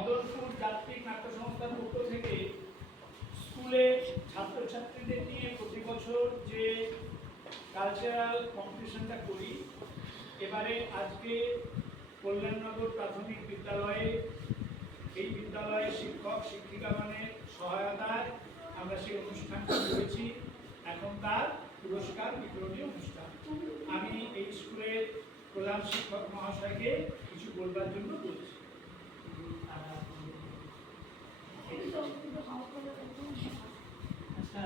মদনপুর যাত্রিক নাট্য সংস্থার পক্ষ থেকে স্কুলে ছাত্রছাত্রীদের নিয়ে প্রতি বছর যে কালচারাল কম্পিটিশনটা করি, এবারে আজকে কল্যাণনগর প্রাথমিক বিদ্যালয়ে এই বিদ্যালয়ের শিক্ষক শিক্ষিকাগণের সহায়তায় আমরা সেই অনুষ্ঠানটা করেছি। এখন তার পুরস্কার বিতরণী অনুষ্ঠান। আমি এই স্কুলের প্রধান শিক্ষক মহাশয়কে কিছু বলবার জন্য বলছি। আচ্ছা,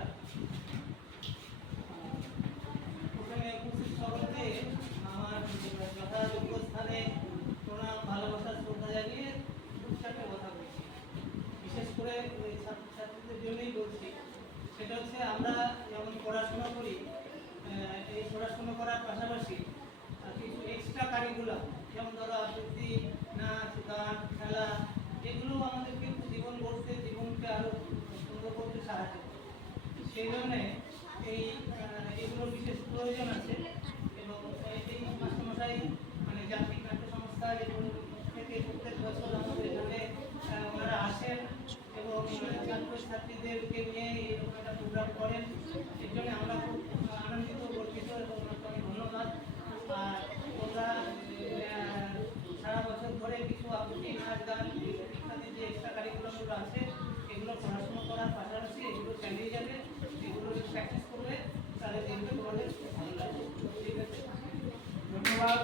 ওখানে উপস্থিত সকলকে আমার যথাযোগ্য স্থানে প্রণাম, ভালোবাসা, শ্রদ্ধা জানিয়ে দু চারটে কথা বলছি। বিশেষ করে ওই ছাত্রছাত্রীদের জন্যই বলছি। সেটা হচ্ছে আমরা যেমন পড়াশোনা করি, এই পড়াশোনা করার পাশাপাশি কিছু এক্সট্রা কারিকুলাম, যেমন ধরো আবৃত্তি, নাচ, গান, খেলা, এগুলো আমাদের কিন্তু জীবন গড়তে, জীবনকে আরো সুন্দর করতে সাহায্য করে। সেই জন্যে এইগুলোর বিশেষ প্রয়োজন আছে। এবং এই মাস্টারমশাই মানে যাত্রিক নাট্য সংস্থা যেগুলো থেকে প্রত্যেক বছর আমাদের এখানে ওনারা আসেন এবং ছাত্রছাত্রীদেরকে নিয়ে এরকম একটা প্রোগ্রাম করেন। এর জন্য আমরা খুব আনন্দিত, গর্বিত এবং অনেক ধন্যবাদ। আর তোমরা সারা বছর ধরে কিছু আবৃত্তি, নাচ, গান ইত্যাদি যে এক্সট্রা কারিকুলামগুলো আছে, এগুলো পড়াশোনা করার পাশাপাশি এগুলো চালিয়ে যাবে। এগুলো প্র্যাকটিস করলে তাহলে দেখবে তোমাদের ভালো লাগবে। ঠিক আছে, ধন্যবাদ।